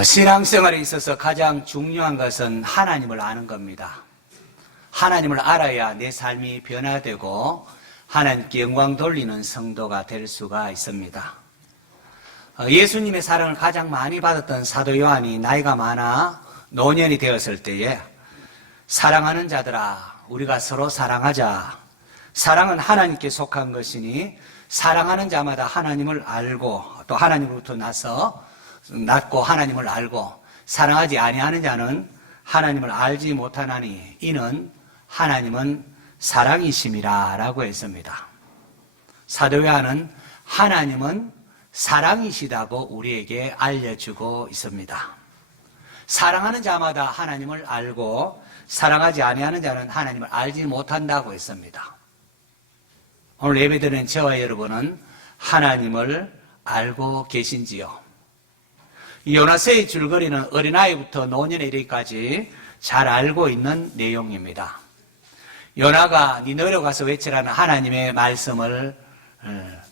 신앙생활에 있어서 가장 중요한 것은 하나님을 아는 겁니다. 하나님을 알아야 내 삶이 변화되고 하나님께 영광 돌리는 성도가 될 수가 있습니다. 예수님의 사랑을 가장 많이 받았던 사도 요한이 나이가 많아 노년이 되었을 때에 사랑하는 자들아 우리가 서로 사랑하자. 사랑은 하나님께 속한 것이니 사랑하는 자마다 하나님을 알고 또 하나님으로부터 낳고 하나님을 알고 사랑하지 아니하는 자는 하나님을 알지 못하나니 이는 하나님은 사랑이심이라 라고 했습니다. 사도 요한은 하나님은 사랑이시다고 우리에게 알려주고 있습니다. 사랑하는 자마다 하나님을 알고 사랑하지 아니하는 자는 하나님을 알지 못한다고 했습니다. 오늘 예배드리는 저와 여러분은 하나님을 알고 계신지요? 요나서의 줄거리는 어린아이부터 노년에 이르기까지 잘 알고 있는 내용입니다. 요나가 니느웨로 가서 외치라는 하나님의 말씀을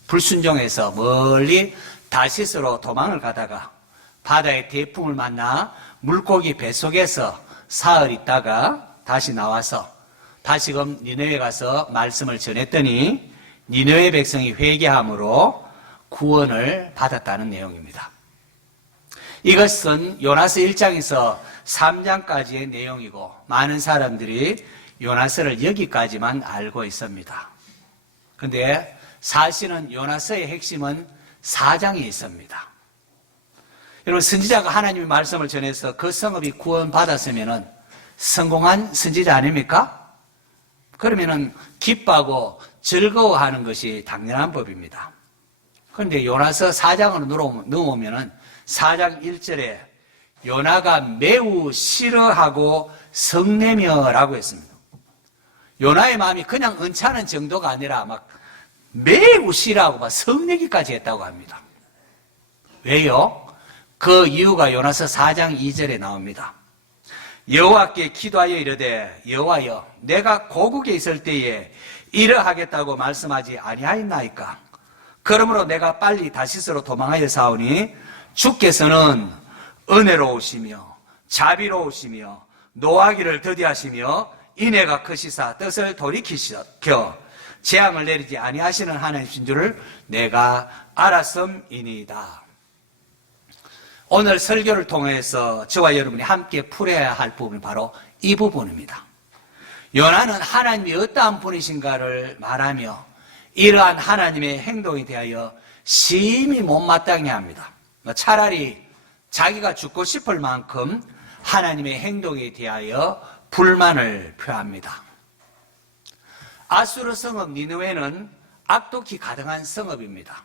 불순종해서 멀리 다시스로 도망을 가다가 바다의 태풍을 만나 물고기 뱃속에서 사흘 있다가 다시 나와서 다시금 니느웨에 가서 말씀을 전했더니 니느웨 백성이 회개함으로 구원을 받았다는 내용입니다. 이것은 요나서 1장에서 3장까지의 내용이고 많은 사람들이 요나서를 여기까지만 알고 있습니다. 그런데 사실은 요나서의 핵심은 4장에 있습니다. 여러분 선지자가 하나님의 말씀을 전해서 그 성읍이 구원받았으면 성공한 선지자 아닙니까? 그러면 기뻐하고 즐거워하는 것이 당연한 법입니다. 그런데 요나서 4장으로 넘어오면 4장 1절에 요나가 매우 싫어하고 성내며라고 했습니다. 요나의 마음이 그냥 언짢은 정도가 아니라 막 매우 싫어하고 막 성내기까지 했다고 합니다. 왜요? 그 이유가 요나서 4장 2절에 나옵니다. 여호와께 기도하여 이르되 여호와여 내가 고국에 있을 때에 이러하겠다고 말씀하지 아니하였나이까? 그러므로 내가 빨리 다시스로 도망하여 사오니 주께서는 은혜로우시며 자비로우시며 노하기를 더디하시며 인애가 크시사 뜻을 돌이키시켜 재앙을 내리지 아니하시는 하나님이신 줄을 내가 알았음이니이다. 오늘 설교를 통해서 저와 여러분이 함께 풀어야 할 부분이 바로 이 부분입니다. 요나는 하나님이 어떠한 분이신가를 말하며 이러한 하나님의 행동에 대하여 심히 못마땅해 합니다. 차라리 자기가 죽고 싶을 만큼 하나님의 행동에 대하여 불만을 표합니다. 아수르 성읍 니느웨는 악독히 가득한 성읍입니다.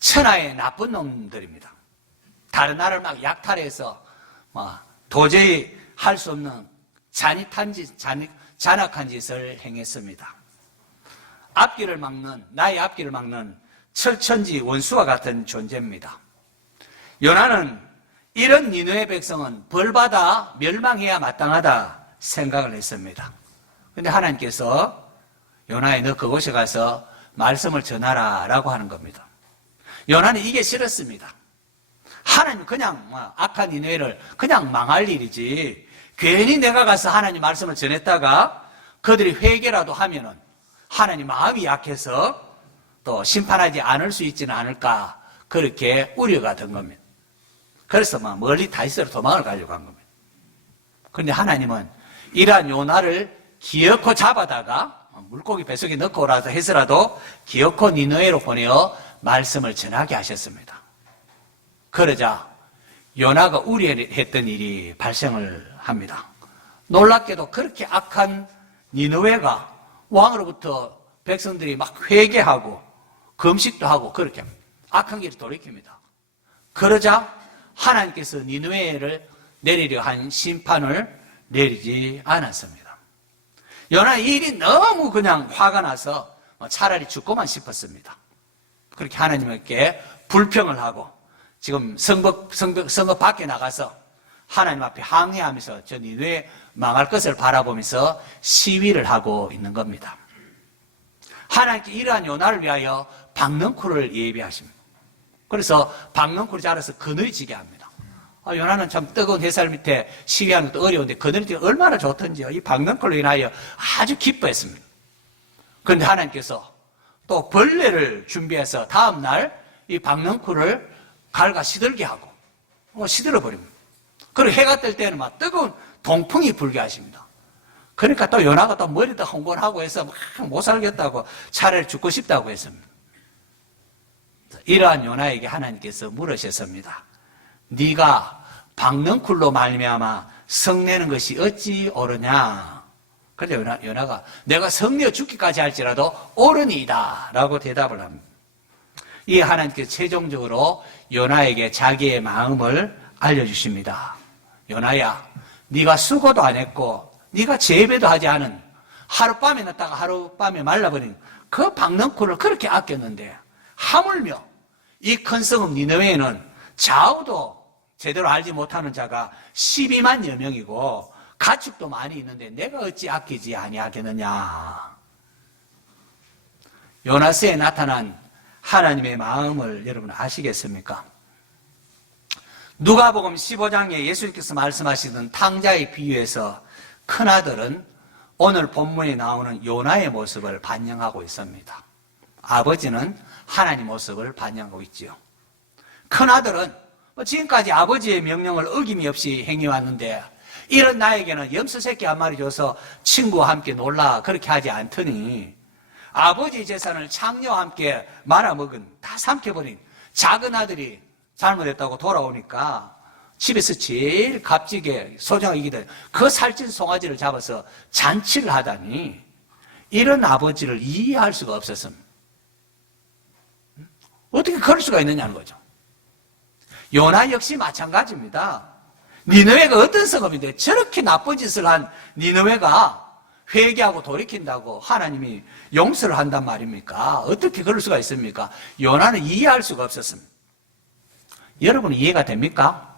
천하의 나쁜 놈들입니다. 다른 나라를 막 약탈해서 도저히 할 수 없는 잔악한 짓을 행했습니다. 나의 앞길을 막는 철천지 원수와 같은 존재입니다. 요나는 이런 니느웨 백성은 벌받아 멸망해야 마땅하다 생각을 했습니다. 그런데 하나님께서 요나야 너 그곳에 가서 말씀을 전하라 라고 하는 겁니다. 요나는 이게 싫었습니다. 하나님 그냥 악한 니느웨를 그냥 망할 일이지 괜히 내가 가서 하나님 말씀을 전했다가 그들이 회개라도 하면은 하나님 마음이 약해서 또 심판하지 않을 수 있지는 않을까 그렇게 우려가 든 겁니다. 그래서 멀리 다시스로 도망을 가려고 한 겁니다. 그런데 하나님은 이러한 요나를 기어코 잡아다가 물고기 뱃속에 넣고 오라도 해서라도 기어코 니느웨로 보내어 말씀을 전하게 하셨습니다. 그러자 요나가 우려했던 일이 발생을 합니다. 놀랍게도 그렇게 악한 니느웨가 왕으로부터 백성들이 막 회개하고 금식도 하고 그렇게 합니다. 악한 길을 돌이킵니다. 그러자 하나님께서 니느웨를 내리려 한 심판을 내리지 않았습니다. 요나 이 일이 너무 그냥 화가 나서 차라리 죽고만 싶었습니다. 그렇게 하나님께 불평을 하고 지금 성벽 밖에 나가서 하나님 앞에 항의하면서 저 니느웨 망할 것을 바라보면서 시위를 하고 있는 겁니다. 하나님께 이러한 요나를 위하여 박넝쿨을 예비하십니다. 그래서 박넝쿨이 자라서 그늘이 지게 합니다. 요나는 참 뜨거운 햇살 밑에 시위하는 것도 어려운데 그들이 얼마나 좋던지요. 이 박넝쿨로 인하여 아주 기뻐했습니다. 그런데 하나님께서 또 벌레를 준비해서 다음날 이 박넝쿨을 갈가 시들게 하고 시들어 버립니다. 그리고 해가 뜰 때는 막 뜨거운 동풍이 불게 하십니다. 그러니까 또 요나가 또 머리도 흥건하고 해서 막 못 살겠다고 차라리 죽고 싶다고 했습니다. 이러한 요나에게 하나님께서 물으셨습니다. 네가 박넝쿨로 말미암아 성내는 것이 어찌 옳으냐? 그래서 요나가 내가 성내어 죽기까지 할지라도 옳으니이다 라고 대답을 합니다. 이 하나님께서 최종적으로 요나에게 자기의 마음을 알려주십니다. 요나야, 네가 수고도 안 했고 네가 재배도 하지 않은 하룻밤에 났다가 하룻밤에 말라버린 그 박넝쿨을 그렇게 아꼈는데 하물며 이 큰 성읍 니느웨에는 좌우도 제대로 알지 못하는 자가 12만여 명이고 가축도 많이 있는데 내가 어찌 아끼지 아니하겠느냐. 요나스에 나타난 하나님의 마음을 여러분 아시겠습니까? 누가복음 15장에 예수님께서 말씀하시던 탕자의 비유에서 큰아들은 오늘 본문에 나오는 요나의 모습을 반영하고 있습니다. 아버지는 하나님 모습을 반영하고 있지요. 큰아들은 지금까지 아버지의 명령을 어김이 없이 행해왔는데 이런 나에게는 염소 새끼 한 마리 줘서 친구와 함께 놀라 그렇게 하지 않더니 아버지 재산을 창녀와 함께 말아먹은 다 삼켜버린 작은 아들이 잘못했다고 돌아오니까 집에서 제일 값지게 소중하게 여기던 그 살찐 송아지를 잡아서 잔치를 하다니 이런 아버지를 이해할 수가 없었습니다. 어떻게 그럴 수가 있느냐는 거죠. 요나 역시 마찬가지입니다. 니느웨가 어떤 성읍인데 저렇게 나쁜 짓을 한 니느웨가 회개하고 돌이킨다고 하나님이 용서를 한단 말입니까? 어떻게 그럴 수가 있습니까? 요나는 이해할 수가 없었습니다. 여러분 이해가 됩니까?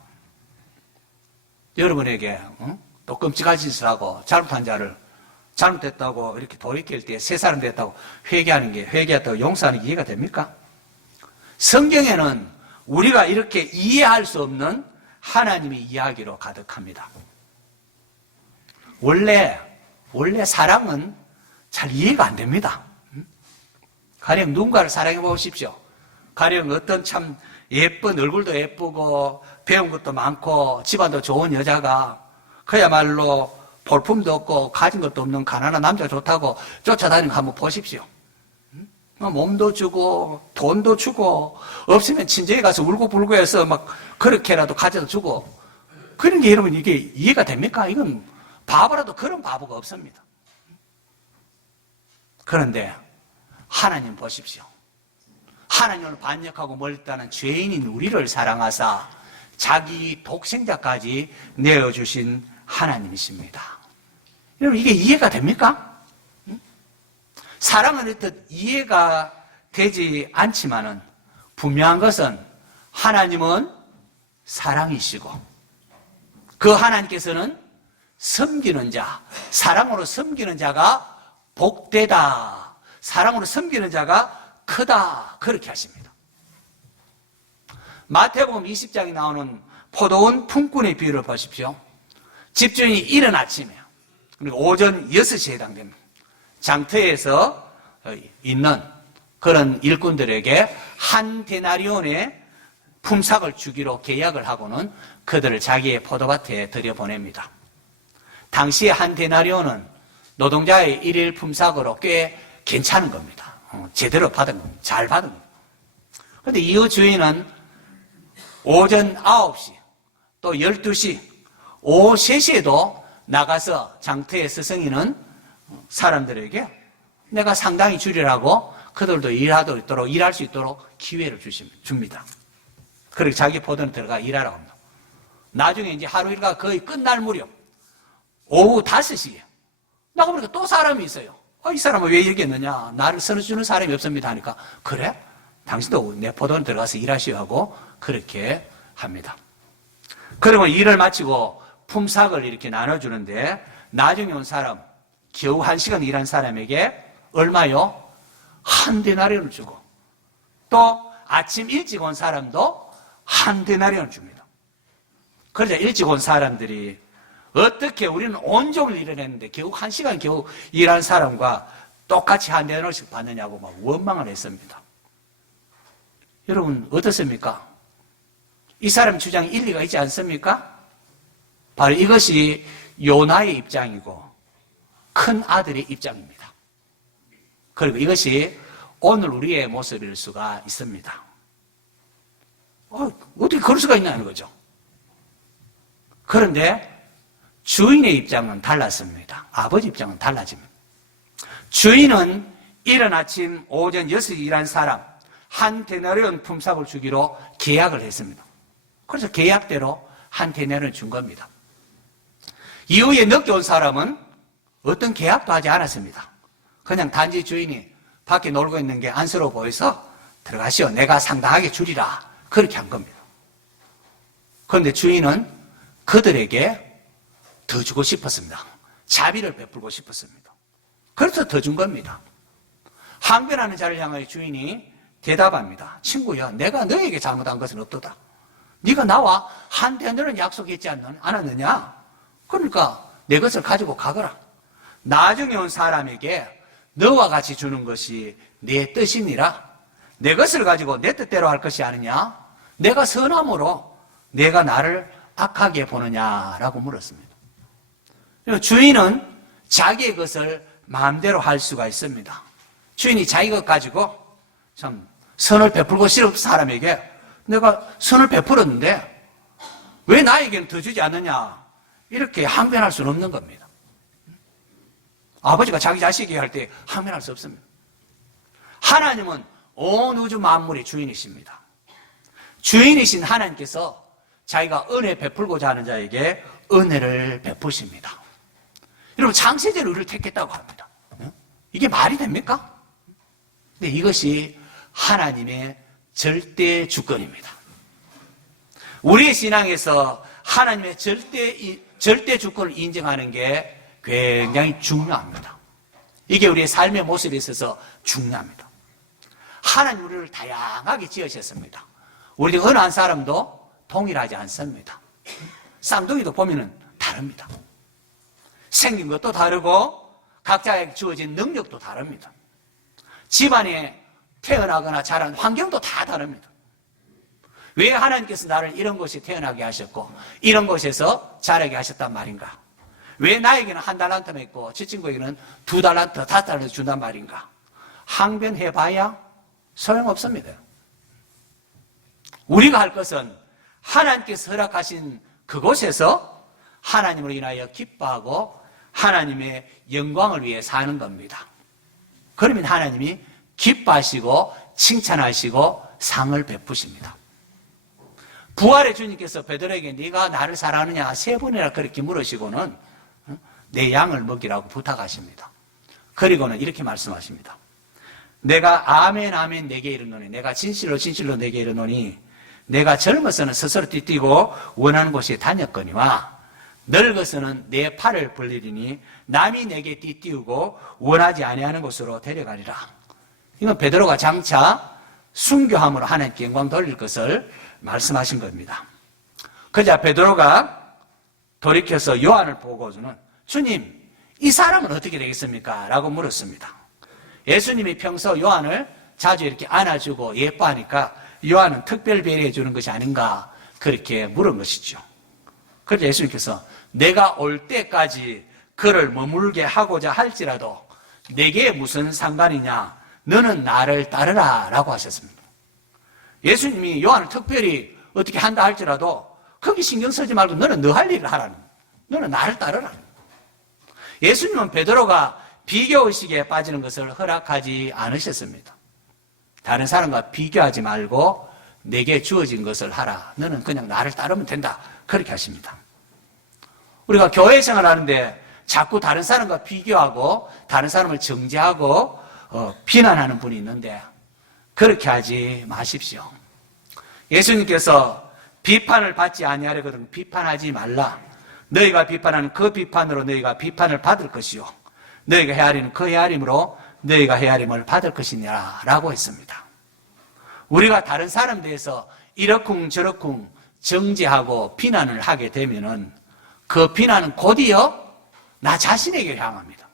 여러분에게 또 끔찍한 짓을 하고 잘못한 자를 잘못됐다고 이렇게 돌이킬 때 새 사람 됐다고 회개하는 게 회개했다고 용서하는 게 이해가 됩니까? 성경에는 우리가 이렇게 이해할 수 없는 하나님의 이야기로 가득합니다. 원래 사랑은 잘 이해가 안 됩니다. 가령 누군가를 사랑해 보십시오. 가령 어떤 참 예쁜 얼굴도 예쁘고 배운 것도 많고 집안도 좋은 여자가 그야말로 볼품도 없고 가진 것도 없는 가난한 남자가 좋다고 쫓아다니는 거 한번 보십시오. 몸도 주고 돈도 주고 없으면 친정에 가서 울고불고 해서 막 그렇게라도 가져다 주고 그런 게 여러분 이게 이해가 됩니까? 이건 바보라도 그런 바보가 없습니다. 그런데 하나님 보십시오. 하나님을 반역하고 멀다는 죄인인 우리를 사랑하사 자기 독생자까지 내어주신 하나님이십니다. 여러분 이게 이해가 됩니까? 사랑은 어떻든 이해가 되지 않지만은 분명한 것은 하나님은 사랑이시고 그 하나님께서는 섬기는 자, 사랑으로 섬기는 자가 복되다. 사랑으로 섬기는 자가 크다. 그렇게 하십니다. 마태복음 20장에 나오는 포도원 품꾼의 비유를 보십시오. 집주인이 이른 아침에 그리고 오전 6시에 해당됩니다. 장터에서 있는 그런 일꾼들에게 한 데나리온의 품삯을 주기로 계약을 하고는 그들을 자기의 포도밭에 들여보냅니다. 당시에 한 데나리온은 노동자의 일일 품삯으로 꽤 괜찮은 겁니다. 제대로 받은 겁니다. 잘 받은 겁니다. 그런데 이 주인은 오전 9시, 또 12시, 오후 3시에도 나가서 장터에 서성이는 사람들에게 내가 상당히 줄이라고 그들도 일할 수 있도록 기회를 줍니다. 그리고 자기 포도는 들어가 일하라고 합니다. 나중에 이제 하루 일과가 거의 끝날 무렵 오후 5시에 나가보니까 또 사람이 있어요. 이 사람은 왜 여기 있느냐? 나를 선해주는 사람이 없습니다 하니까 그래? 당신도 내 포도는 들어가서 일하시오 하고 그렇게 합니다. 그리고 일을 마치고 품삯을 이렇게 나눠주는데 나중에 온 사람 겨우 1시간 일한 사람에게 얼마요? 한 데나리온을 주고 또 아침 일찍 온 사람도 한 데나리온을 줍니다. 그러자 일찍 온 사람들이 어떻게 우리는 온종일 일을 했는데 겨우 1시간 겨우 일한 사람과 똑같이 한 대너씩 받느냐고 막 원망을 했습니다. 여러분 어떻습니까? 이 사람 주장이 일리가 있지 않습니까? 바로 이것이 요나의 입장이고 큰 아들의 입장입니다. 그리고 이것이 오늘 우리의 모습일 수가 있습니다. 어떻게 그럴 수가 있냐는 거죠. 그런데 주인의 입장은 달랐습니다. 아버지 입장은 달라집니다. 주인은 이른 아침 오전 6시 일한 사람 한 데나리온 품삯을 주기로 계약을 했습니다. 그래서 계약대로 한 데나리온을 준 겁니다. 이후에 늦게 온 사람은 어떤 계약도 하지 않았습니다. 그냥 단지 주인이 밖에 놀고 있는 게 안쓰러워 보여서 들어가시오. 내가 상당하게 주리라. 그렇게 한 겁니다. 그런데 주인은 그들에게 더 주고 싶었습니다. 자비를 베풀고 싶었습니다. 그래서 더 준 겁니다. 항변하는 자를 향하여 주인이 대답합니다. 친구야, 내가 너에게 잘못한 것은 없도다. 네가 나와 한 데나리온 약속했지 않았느냐? 그러니까 내 것을 가지고 가거라. 나중에 온 사람에게 너와 같이 주는 것이 내 뜻이니라. 내 것을 가지고 내 뜻대로 할 것이 아니냐? 내가 선함으로 내가 나를 악하게 보느냐라고 물었습니다. 주인은 자기의 것을 마음대로 할 수가 있습니다. 주인이 자기 것 가지고 참 선을 베풀고 싶은 사람에게 내가 선을 베풀었는데 왜 나에게는 더 주지 않느냐 이렇게 항변할 수는 없는 겁니다. 아버지가 자기 자식에게 할 때 항변할 수 없습니다. 하나님은 온 우주 만물의 주인이십니다. 주인이신 하나님께서 자기가 은혜 베풀고자 하는 자에게 은혜를 베푸십니다. 여러분 창세제로 우리를 택했다고 합니다. 이게 말이 됩니까? 근데 이것이 하나님의 절대 주권입니다. 우리의 신앙에서 하나님의 절대 주권을 인정하는 게 굉장히 중요합니다. 이게 우리의 삶의 모습에 있어서 중요합니다. 하나님 우리를 다양하게 지으셨습니다. 우리 어느 한 사람도 동일하지 않습니다. 쌍둥이도 보면은 다릅니다. 생긴 것도 다르고 각자에게 주어진 능력도 다릅니다. 집안에 태어나거나 자란 환경도 다 다릅니다. 왜 하나님께서 나를 이런 곳에 태어나게 하셨고 이런 곳에서 자라게 하셨단 말인가? 왜 나에게는 1달란트만 있고 저 친구에게는 2달란트, 5달란트 준단 말인가? 항변해봐야 소용없습니다. 우리가 할 것은 하나님께서 허락하신 그곳에서 하나님으로 인하여 기뻐하고 하나님의 영광을 위해 사는 겁니다. 그러면 하나님이 기뻐하시고 칭찬하시고 상을 베푸십니다. 부활의 주님께서 베드로에게 네가 나를 사랑하느냐 3번이나 그렇게 물으시고는 내 양을 먹이라고 부탁하십니다. 그리고는 이렇게 말씀하십니다. 내가 아멘 아멘 내게 이르노니 내가 진실로 진실로 내게 이르노니 내가 젊어서는 스스로 띠뛰고 원하는 곳에 다녔거니와 늙어서는 내 팔을 벌리리니 남이 내게 띠띠우고 원하지 아니하는 곳으로 데려가리라. 이건 베드로가 장차 순교함으로 하나님께 영광 돌릴 것을 말씀하신 겁니다. 그러자 베드로가 돌이켜서 요한을 보고는 주님, 이 사람은 어떻게 되겠습니까? 라고 물었습니다. 예수님이 평소 요한을 자주 이렇게 안아주고 예뻐하니까 요한은 특별 배려해 주는 것이 아닌가 그렇게 물은 것이죠. 그래서 예수님께서 내가 올 때까지 그를 머물게 하고자 할지라도 내게 무슨 상관이냐? 너는 나를 따르라 라고 하셨습니다. 예수님이 요한을 특별히 어떻게 한다 할지라도 거기 신경 쓰지 말고 너는 너 할 일을 하라는 거예요. 너는 나를 따르라. 예수님은 베드로가 비교의식에 빠지는 것을 허락하지 않으셨습니다. 다른 사람과 비교하지 말고 내게 주어진 것을 하라. 너는 그냥 나를 따르면 된다. 그렇게 하십니다. 우리가 교회 생활하는데 자꾸 다른 사람과 비교하고 다른 사람을 정죄하고 비난하는 분이 있는데 그렇게 하지 마십시오. 예수님께서 비판을 받지 아니하려거든 비판하지 말라. 너희가 비판하는 그 비판으로 너희가 비판을 받을 것이요 너희가 헤아리는 그 헤아림으로 너희가 헤아림을 받을 것이니라 라고 했습니다. 우리가 다른 사람 대해서 이러쿵 저러쿵 정죄하고 비난을 하게 되면은 그 비난은 곧이어 나 자신에게 향합니다.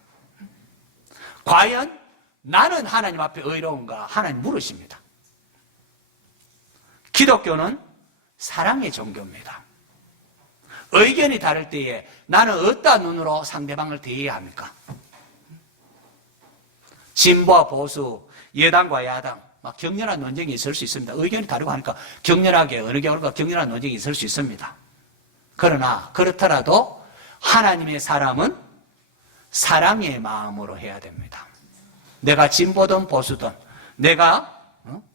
과연 나는 하나님 앞에 의로운가? 하나님 물으십니다. 기독교는 사랑의 종교입니다. 의견이 다를 때에 나는 어떠한 눈으로 상대방을 대해야 합니까? 진보와 보수, 여당과 야당, 막 격렬한 논쟁이 있을 수 있습니다. 의견이 다르고 하니까 격렬하게 어느 경우가 격렬한 논쟁이 있을 수 있습니다. 그러나 그렇더라도 하나님의 사람은 사랑의 마음으로 해야 됩니다. 내가 진보든 보수든 내가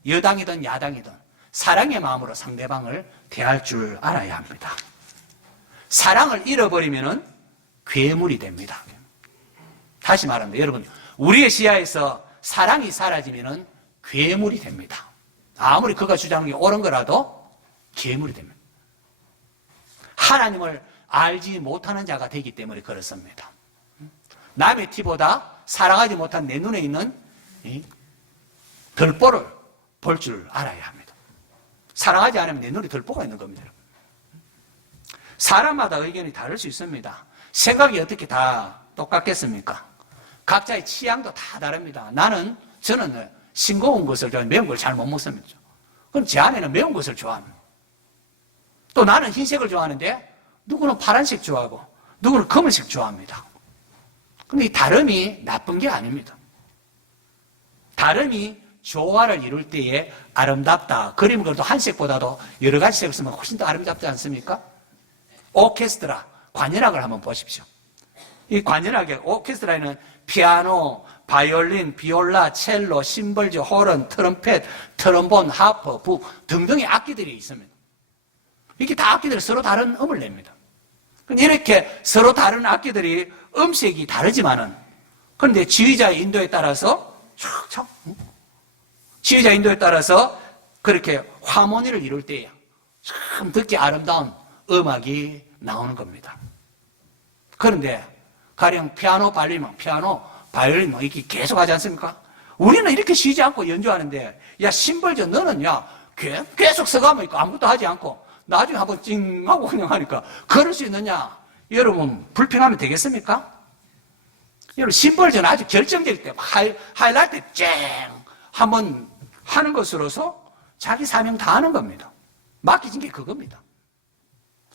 여당이든 야당이든 사랑의 마음으로 상대방을 대할 줄 알아야 합니다. 사랑을 잃어버리면 괴물이 됩니다. 다시 말합니다. 여러분, 우리의 시야에서 사랑이 사라지면 괴물이 됩니다. 아무리 그가 주장하는 게 옳은 거라도 괴물이 됩니다. 하나님을 알지 못하는 자가 되기 때문에 그렇습니다. 남의 티보다 사랑하지 못한 내 눈에 있는 들보를 볼 줄 알아야 합니다. 사랑하지 않으면 내 눈에 들보가 있는 겁니다. 사람마다 의견이 다를 수 있습니다. 생각이 어떻게 다 똑같겠습니까? 각자의 취향도 다 다릅니다. 저는 싱거운 것을 좋아하는 매운 걸 잘 못 먹습니다. 그럼 제 아내는 매운 것을 좋아합니다. 또 나는 흰색을 좋아하는데 누구는 파란색 좋아하고 누구는 검은색 좋아합니다. 근데 이 다름이 나쁜 게 아닙니다. 다름이 조화를 이룰 때에 아름답다. 그림을 그려도 한 색보다도 여러 가지 색을 쓰면 훨씬 더 아름답지 않습니까? 오케스트라, 관현악을 한번 보십시오. 이 관현악의 오케스트라에는 피아노, 바이올린, 비올라, 첼로, 심벌즈, 호른, 트럼펫, 트럼본, 하프, 북 등등의 악기들이 있습니다. 이렇게 다 악기들이 서로 다른 음을 냅니다. 이렇게 서로 다른 악기들이 음색이 다르지만은 그런데 지휘자의 인도에 따라서 지휘자 인도에 따라서 그렇게 하모니를 이룰 때에 참 듣기 아름다운 음악이 나오는 겁니다. 그런데 가령 피아노, 바이올린 이렇게 계속 하지 않습니까? 우리는 이렇게 쉬지 않고 연주하는데 야 심벌저 너는 계속 서가면 있고 아무것도 하지 않고 나중에 한번 찡 하고 그냥 하니까 그럴 수 있느냐? 여러분 불평하면 되겠습니까? 여러분 심벌저는 아주 결정적일 때 하이라이트 때 쨍 한번 하는 것으로서 자기 사명 다 하는 겁니다. 맡기진 게 그겁니다.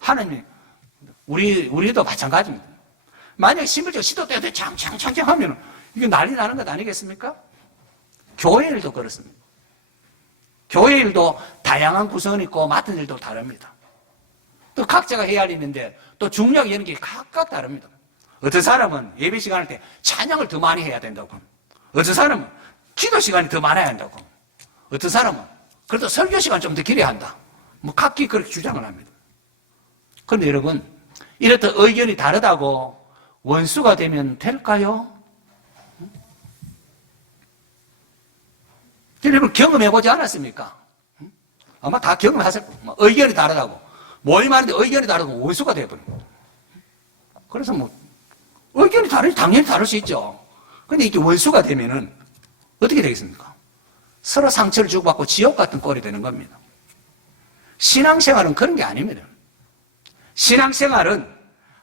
하나님 우리도 마찬가지입니다. 만약에 심벌저 시도 때도 창창창창 하면 이게 난리 나는 것 아니겠습니까? 교회 일도 그렇습니다. 교회 일도 다양한 구성이 있고 맡은 일도 다릅니다. 또 각자가 해야 할 일이 있는데 또 중요하게 여는 게 각각 다릅니다. 어떤 사람은 예배 시간할 때 찬양을 더 많이 해야 된다고. 어떤 사람은 기도 시간이 더 많아야 한다고. 어떤 사람은 그래도 설교 시간 좀 더 길어야 한다. 각기 그렇게 주장을 합니다. 그런데 여러분, 이렇듯 의견이 다르다고 원수가 되면 될까요? 여러분 경험해보지 않았습니까? 아마 다 경험하실 거예요. 의견이 다르다고. 모임하는데 의견이 다르고 원수가 되어버립니다. 그래서 의견이 당연히 다를 수 있죠. 근데 이게 원수가 되면은 어떻게 되겠습니까? 서로 상처를 주고받고 지옥 같은 꼴이 되는 겁니다. 신앙생활은 그런 게 아닙니다. 신앙생활은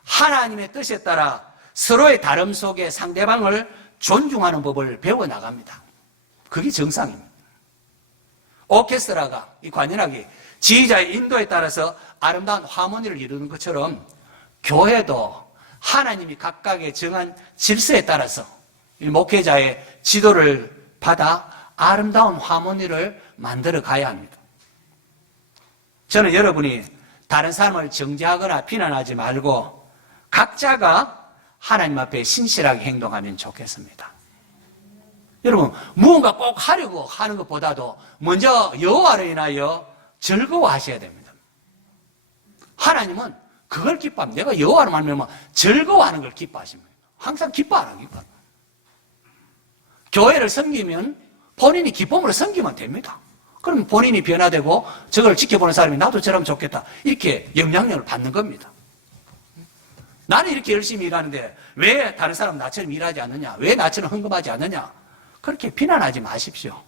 하나님의 뜻에 따라 서로의 다름 속에 상대방을 존중하는 법을 배워나갑니다. 그게 정상입니다. 오케스트라가, 이 관현악이 지휘자의 인도에 따라서 아름다운 하모니를 이루는 것처럼 교회도 하나님이 각각의 정한 질서에 따라서 목회자의 지도를 받아 아름다운 하모니를 만들어 가야 합니다. 저는 여러분이 다른 사람을 정죄하거나 비난하지 말고 각자가 하나님 앞에 신실하게 행동하면 좋겠습니다. 여러분 무언가 꼭 하려고 하는 것보다도 먼저 여호와로 인하여 즐거워하셔야 됩니다. 하나님은 그걸 기뻐합니다. 내가 여호와로 말미암아 즐거워하는 걸 기뻐하십니다. 항상 기뻐하는 기뻐. 교회를 섬기면 본인이 기쁨으로 섬기면 됩니다. 그럼 본인이 변화되고 저걸 지켜보는 사람이 나도 저러면 좋겠다. 이렇게 영향력을 받는 겁니다. 나는 이렇게 열심히 일하는데 왜 다른 사람 나처럼 일하지 않느냐? 왜 나처럼 헌금하지 않느냐? 그렇게 비난하지 마십시오.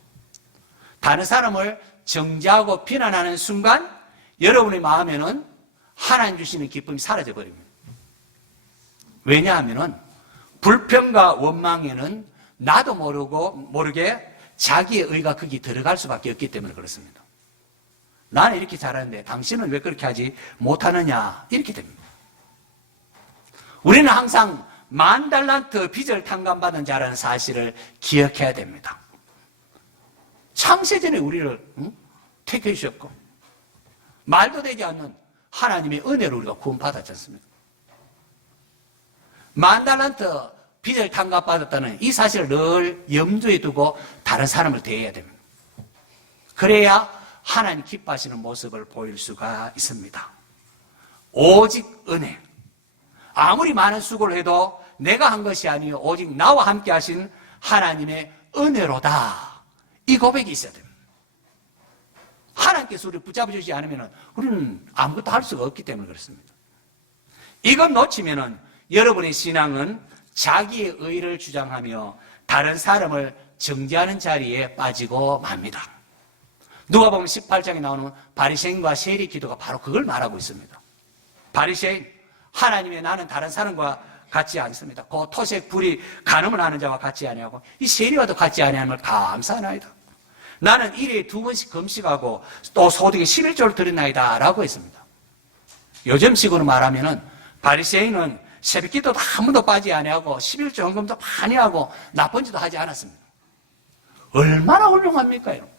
다른 사람을 정죄하고 비난하는 순간 여러분의 마음에는 하나님 주시는 기쁨이 사라져 버립니다. 왜냐하면 불평과 원망에는 나도 모르게 자기의 의가 거기 들어갈 수밖에 없기 때문에 그렇습니다. 나는 이렇게 잘하는데 당신은 왜 그렇게 하지 못하느냐, 이렇게 됩니다. 우리는 항상 10,000달란트 빚을 탕감받은 자라는 사실을 기억해야 됩니다. 창세전에 우리를 택해 주셨고 말도 되지 않는 하나님의 은혜로 우리가 구원받았지 않습니까? 10,000달란트 빚을 탕감받았다는 이 사실을 늘 염두에 두고 다른 사람을 대해야 됩니다. 그래야 하나님 기뻐하시는 모습을 보일 수가 있습니다. 오직 은혜. 아무리 많은 수고를 해도 내가 한 것이 아니요 오직 나와 함께 하신 하나님의 은혜로다. 이 고백이 있어야 됩니다. 하나님께서 우리를 붙잡아 주지 않으면 우리는 아무것도 할 수가 없기 때문에 그렇습니다. 이건 놓치면 여러분의 신앙은 자기의 의를 주장하며 다른 사람을 정죄하는 자리에 빠지고 맙니다. 누가복음 18장에 나오는 바리새인과 세리 기도가 바로 그걸 말하고 있습니다. 바리새인, 하나님의 나는 다른 사람과 같지 않습니다. 그 토색 불이 간음을 하는 자와 같지 아니하고 이 세리와도 같지 아니함을 감사하나이다. 나는 일에 2번씩 금식하고 또 소득의 11조를 드렸나이다 라고 했습니다. 요즘식으로 말하면 바리새인은 새벽기도도 한 번도 빠지지 아니하고 11조 헌금도 많이 하고 나쁜 짓도 하지 않았습니다. 얼마나 훌륭합니까? 여러분?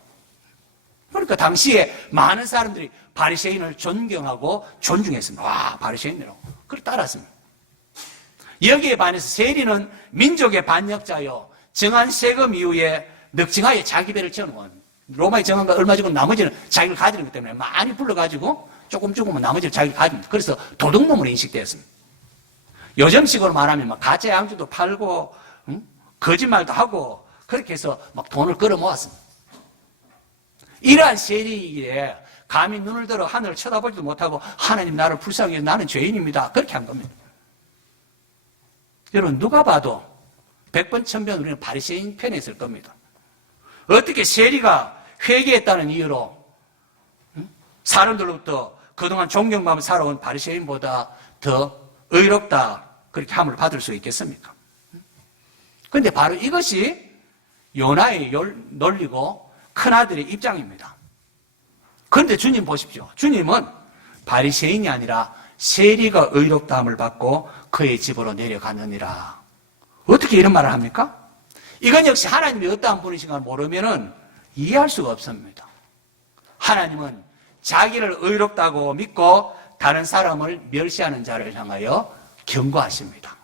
그러니까 당시에 많은 사람들이 바리새인을 존경하고 존중했습니다. 와, 바리새인이라고. 그걸 따랐습니다. 여기에 반해서 세리는 민족의 반역자요, 정한 세금 이후에 넉증하에 자기 배를 채우는 로마에 정한 거 얼마 주고 나머지는 자기를 가지는 것 때문에 많이 불러가지고 조금 죽으면 나머지를 자기를 가집니다. 그래서 도둑놈으로 인식되었습니다. 요즘식으로 말하면 막 가짜 양주도 팔고 거짓말도 하고 그렇게 해서 막 돈을 끌어 모았습니다. 이러한 세리에 감히 눈을 들어 하늘을 쳐다보지도 못하고 하나님 나를 불쌍히 해서 나는 죄인입니다. 그렇게 한 겁니다. 여러분 누가 봐도 100번 1000번 우리는 바리새인 편에 있을 겁니다. 어떻게 세리가 회개했다는 이유로 사람들로부터 그동안 존경받으며 살아온 바리새인보다 더 의롭다 그렇게 함을 받을 수 있겠습니까? 그런데 바로 이것이 요나의 논리고 큰아들의 입장입니다. 그런데 주님 보십시오. 주님은 바리새인이 아니라 세리가 의롭다함을 받고 그의 집으로 내려가느니라. 어떻게 이런 말을 합니까? 이건 역시 하나님이 어떠한 분이신가 모르면 이해할 수가 없습니다. 하나님은 자기를 의롭다고 믿고 다른 사람을 멸시하는 자를 향하여 경고하십니다.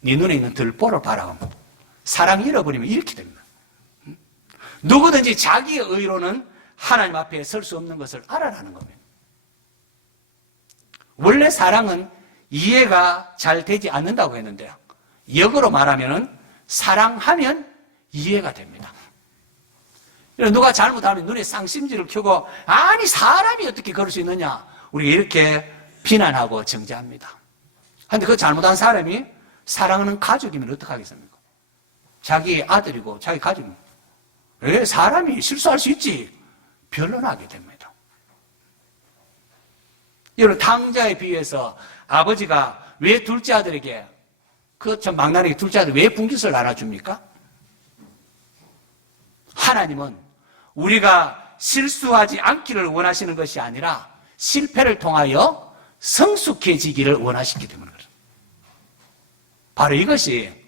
네 눈에 있는 들보를 봐라. 사랑 잃어버리면 이렇게 됩니다. 누구든지 자기의 의로는 하나님 앞에 설 수 없는 것을 알아라는 겁니다. 원래 사랑은 이해가 잘 되지 않는다고 했는데요. 역으로 말하면 사랑하면 이해가 됩니다. 누가 잘못하면 눈에 쌍심지를 켜고 아니 사람이 어떻게 그럴 수 있느냐 우리가 이렇게 비난하고 정죄합니다. 그런데 그 잘못한 사람이 사랑하는 가족이면 어떡하겠습니까? 자기 아들이고 자기 가족이고 왜 사람이 실수할 수 있지? 변론하게 됩니다. 여러분 탕자에 비해서 아버지가 왜 둘째 아들에게 그 참 망나니게 둘째 아들 왜 분깃을 나눠줍니까? 하나님은 우리가 실수하지 않기를 원하시는 것이 아니라 실패를 통하여 성숙해지기를 원하시기 때문에 그래요. 바로 이것이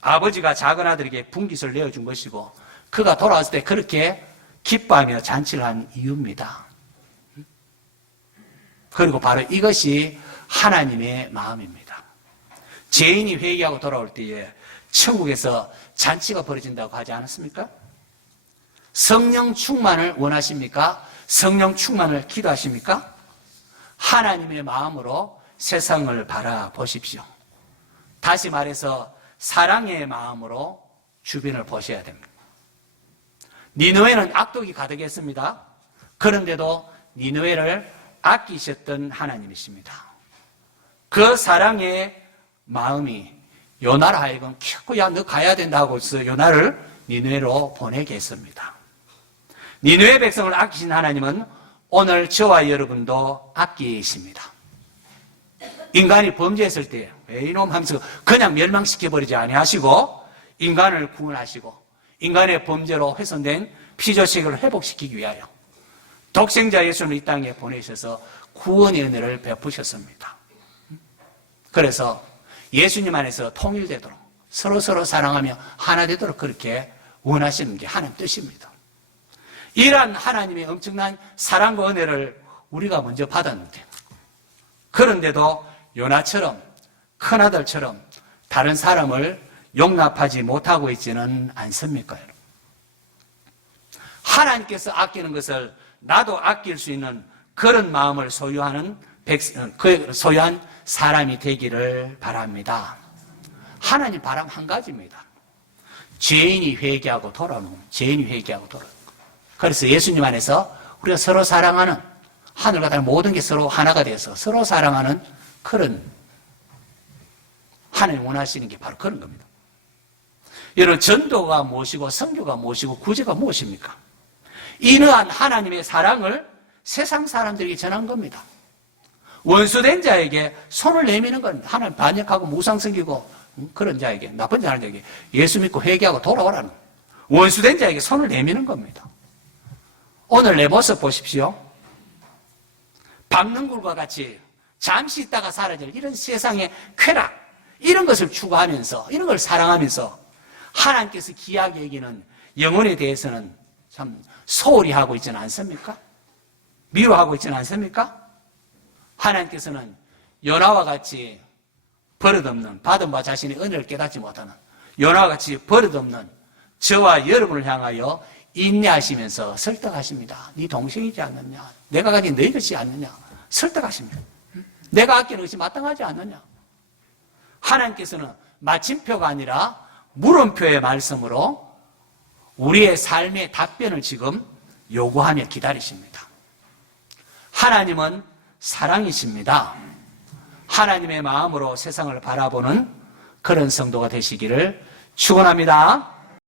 아버지가 작은 아들에게 분깃을 내어준 것이고 그가 돌아왔을 때 그렇게 기뻐하며 잔치를 한 이유입니다. 그리고 바로 이것이 하나님의 마음입니다. 죄인이 회개하고 돌아올 때에 천국에서 잔치가 벌어진다고 하지 않았습니까? 성령 충만을 원하십니까? 성령 충만을 기도하십니까? 하나님의 마음으로 세상을 바라보십시오. 다시 말해서 사랑의 마음으로 주변을 보셔야 됩니다. 니느웨는 악독이 가득했습니다. 그런데도 니느웨를 아끼셨던 하나님이십니다. 그 사랑의 마음이 요나를 하여금 켜고 야 너 가야 된다고 해서 요나를 니느웨로 보내게 했습니다. 니느웨 백성을 아끼신 하나님은 오늘 저와 여러분도 아끼십니다. 인간이 범죄했을 때 왜 이놈 하면서 그냥 멸망시켜버리지 아니하시고 인간을 구원하시고 인간의 범죄로 훼손된 피조세계를 회복시키기 위하여 독생자 예수를 이 땅에 보내셔서 구원의 은혜를 베푸셨습니다. 그래서 예수님 안에서 통일되도록 서로 사랑하며 하나 되도록 그렇게 원하시는 게 하나님 뜻입니다. 이러한 하나님의 엄청난 사랑과 은혜를 우리가 먼저 받았는데 그런데도 요나처럼 큰아들처럼 다른 사람을 용납하지 못하고 있지는 않습니까, 여러분? 하나님께서 아끼는 것을 나도 아낄 수 있는 그런 마음을 소유한 사람이 되기를 바랍니다. 하나님 바람 한 가지입니다. 죄인이 회개하고 돌아오는 죄인이 회개하고 돌아오는 그래서 예수님 안에서 우리가 서로 사랑하는 하늘과 땅 모든 게 서로 하나가 돼서 서로 사랑하는 그런 하나님 원하시는 게 바로 그런 겁니다. 여러분 전도가 무엇이고 선교가 무엇이고 구제가 무엇입니까? 이러한 하나님의 사랑을 세상 사람들에게 전한 겁니다. 원수된 자에게 손을 내미는 건 하나님 반역하고 무상 섬기고 그런 자에게 나쁜 자에게 예수 믿고 회개하고 돌아오라는 원수된 자에게 손을 내미는 겁니다. 오늘 내 모습 보십시오. 박능굴과 같이 잠시 있다가 사라질 이런 세상의 쾌락 이런 것을 추구하면서 이런 걸 사랑하면서 하나님께서 귀하게 여기는 영혼에 대해서는 참 소홀히 하고 있지는 않습니까? 미워하고 있지는 않습니까? 하나님께서는 요나와 같이 버릇없는 받은 바 자신의 은혜를 깨닫지 못하는 요나와 같이 버릇없는 저와 여러분을 향하여 인내하시면서 설득하십니다. 네 동생이지 않느냐? 내가 가진 너희 것이 않느냐? 설득하십니다. 내가 아끼는 것이 마땅하지 않느냐? 하나님께서는 마침표가 아니라 물음표의 말씀으로 우리의 삶의 답변을 지금 요구하며 기다리십니다. 하나님은 사랑이십니다. 하나님의 마음으로 세상을 바라보는 그런 성도가 되시기를 축원합니다.